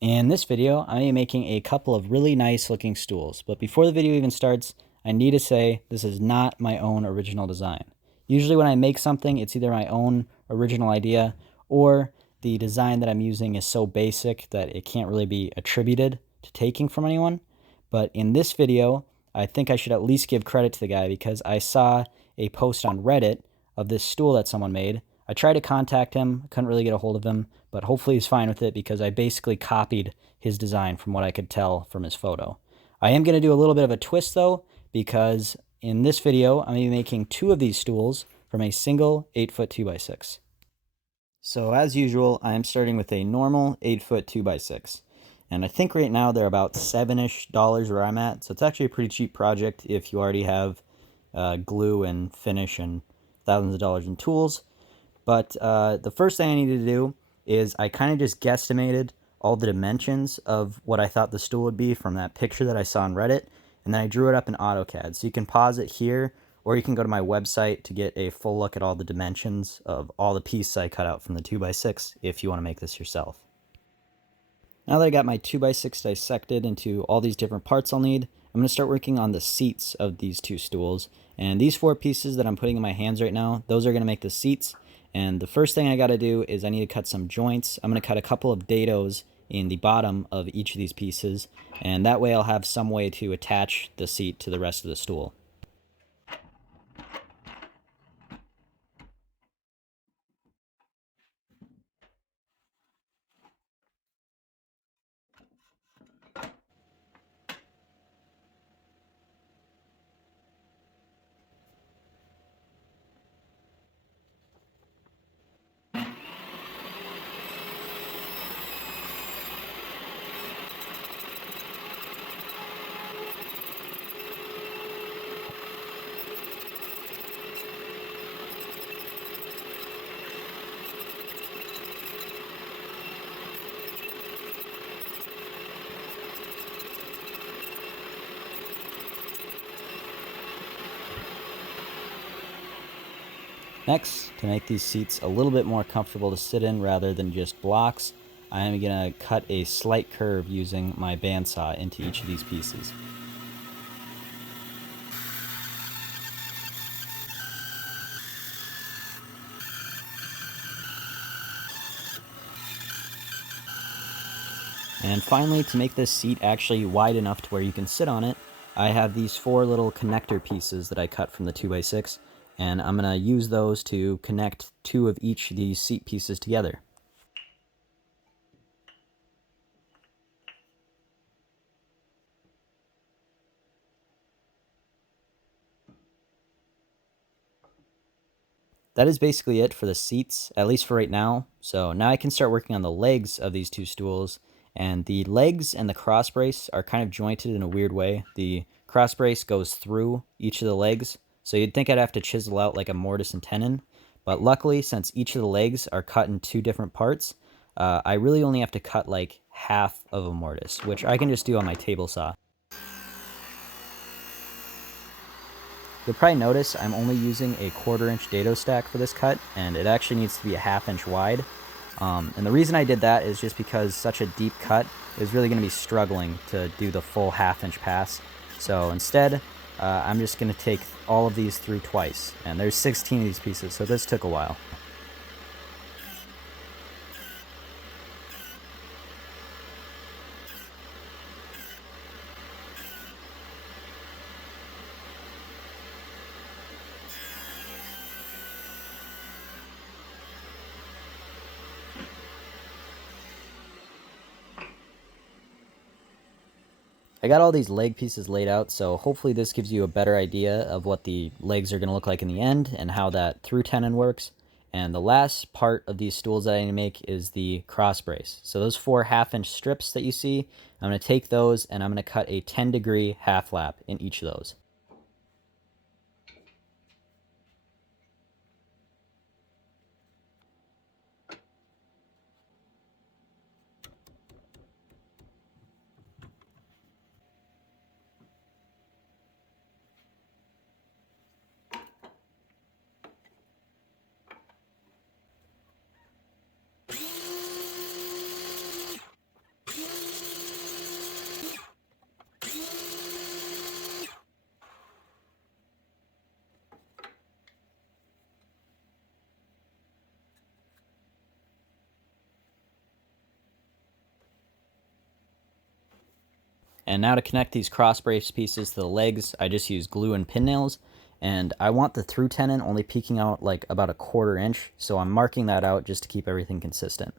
In this video, I am making a couple of really nice looking stools, but before the video even starts, I need to say this is not my own original design. Usually when I make something, it's either my own original idea or the design that I'm using is so basic that it can't really be attributed to taking from anyone. But in this video, I think I should at least give credit to the guy because I saw a post on Reddit of this stool that someone made. I tried to contact him, couldn't really get a hold of him, but hopefully he's fine with it because I basically copied his design from what I could tell from his photo. I am going to do a little bit of a twist though, because in this video, I'm going to be making two of these stools from a single 8-foot 2x6. So as usual, I am starting with a normal 8-foot 2x6. And I think right now they're about $7-ish where I'm at. So it's actually a pretty cheap project if you already have glue and finish and thousands of dollars in tools. But the first thing I needed to do is I kind of just guesstimated all the dimensions of what I thought the stool would be from that picture that I saw on Reddit, and then I drew it up in AutoCAD. So you can pause it here, or you can go to my website to get a full look at all the dimensions of all the pieces I cut out from the 2x6 if you want to make this yourself. Now that I got my 2x6 dissected into all these different parts I'll need, I'm going to start working on the seats of these two stools. And these 4 pieces that I'm putting in my hands right now, those are going to make the seats. And the first thing I got to do is I need to cut some joints. I'm going to cut a couple of dados in the bottom of each of these pieces, and that way I'll have some way to attach the seat to the rest of the stool. Next, to make these seats a little bit more comfortable to sit in rather than just blocks, I am going to cut a slight curve using my bandsaw into each of these pieces. And finally, to make this seat actually wide enough to where you can sit on it, I have these 4 little connector pieces that I cut from the 2x6, and I'm going to use those to connect 2 of each of these seat pieces together. That is basically it for the seats, at least for right now. So now I can start working on the legs of these 2 stools. And the legs and the cross brace are kind of jointed in a weird way. The cross brace goes through each of the legs. So you'd think I'd have to chisel out like a mortise and tenon. But luckily, since each of the legs are cut in 2 different parts, I really only have to cut like half of a mortise, which I can just do on my table saw. You'll probably notice I'm only using a 1/4-inch dado stack for this cut, and it actually needs to be a 1/2 inch wide. And the reason I did that is just because such a deep cut is really going to be struggling to do the full 1/2 inch pass. So instead, I'm just going to take all of these through twice. And there's 16 of these pieces, so this took a while. I got all these leg pieces laid out, so hopefully this gives you a better idea of what the legs are going to look like in the end and how that through tenon works. And the last part of these stools that I need to make is the cross brace. So those 4 1/2-inch strips that you see, I'm going to take those and I'm going to cut a 10-degree half lap in each of those. And now to connect these cross brace pieces to the legs, I just use glue and pin nails. And I want the through tenon only peeking out like about a 1/4 inch, so I'm marking that out just to keep everything consistent.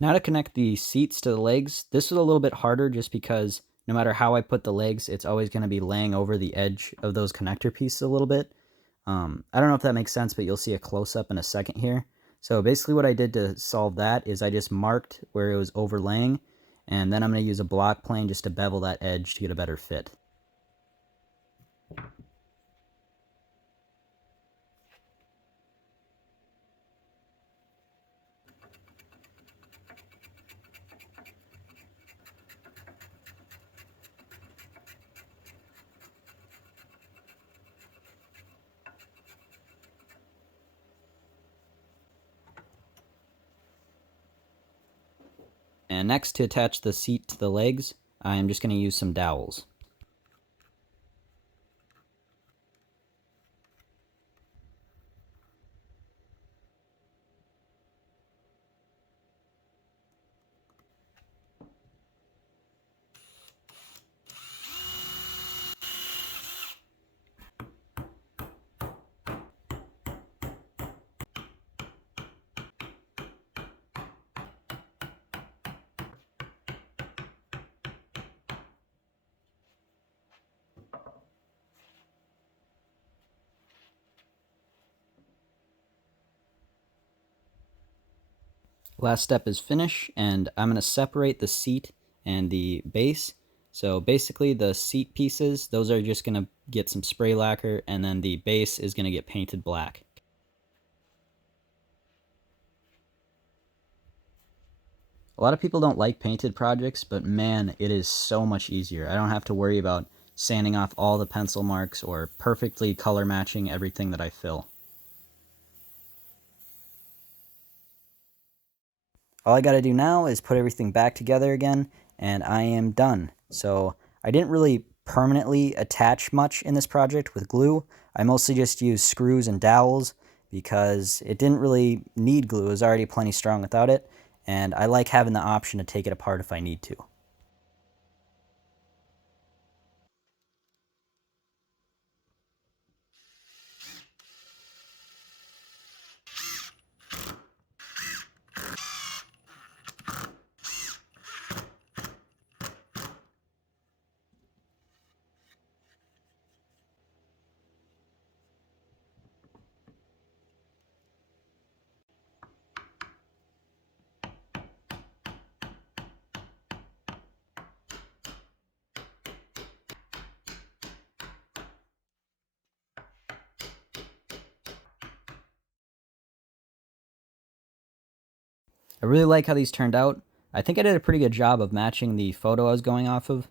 Now to connect the seats to the legs, this was a little bit harder just because no matter how I put the legs, it's always going to be laying over the edge of those connector pieces a little bit. I don't know if that makes sense, but you'll see a close-up in a second here. So basically what I did to solve that is I just marked where it was overlaying, and then I'm going to use a block plane just to bevel that edge to get a better fit. And next, to attach the seat to the legs, I'm just going to use some dowels. Last step is finish, and I'm going to separate the seat and the base. So basically the seat pieces, those are just going to get some spray lacquer, and then the base is going to get painted black. A lot of people don't like painted projects, but man, it is so much easier. I don't have to worry about sanding off all the pencil marks or perfectly color matching everything that I fill. All I got to do now is put everything back together again, and I am done. So I didn't really permanently attach much in this project with glue. I mostly just used screws and dowels because it didn't really need glue. It was already plenty strong without it, and I like having the option to take it apart if I need to. I really like how these turned out. I think I did a pretty good job of matching the photo I was going off of.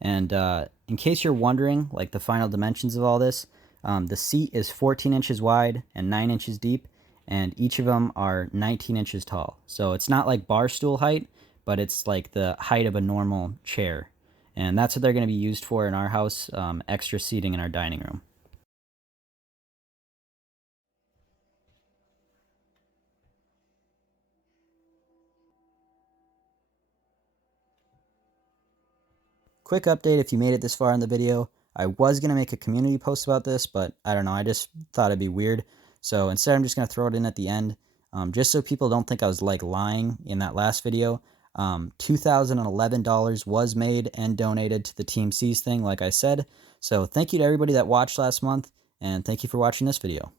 And in case you're wondering, like the final dimensions of all this, the seat is 14 inches wide and 9 inches deep, and each of them are 19 inches tall. So it's not like bar stool height, but it's like the height of a normal chair. And that's what they're going to be used for in our house, extra seating in our dining room. Quick update if you made it this far in the video. I was going to make a community post about this, but I don't know, I just thought it'd be weird. So instead I'm just going to throw it in at the end, just so people don't think I was like lying in that last video. $2,011 was made and donated to the Team C's thing, like I said. So thank you to everybody that watched last month, and thank you for watching this video.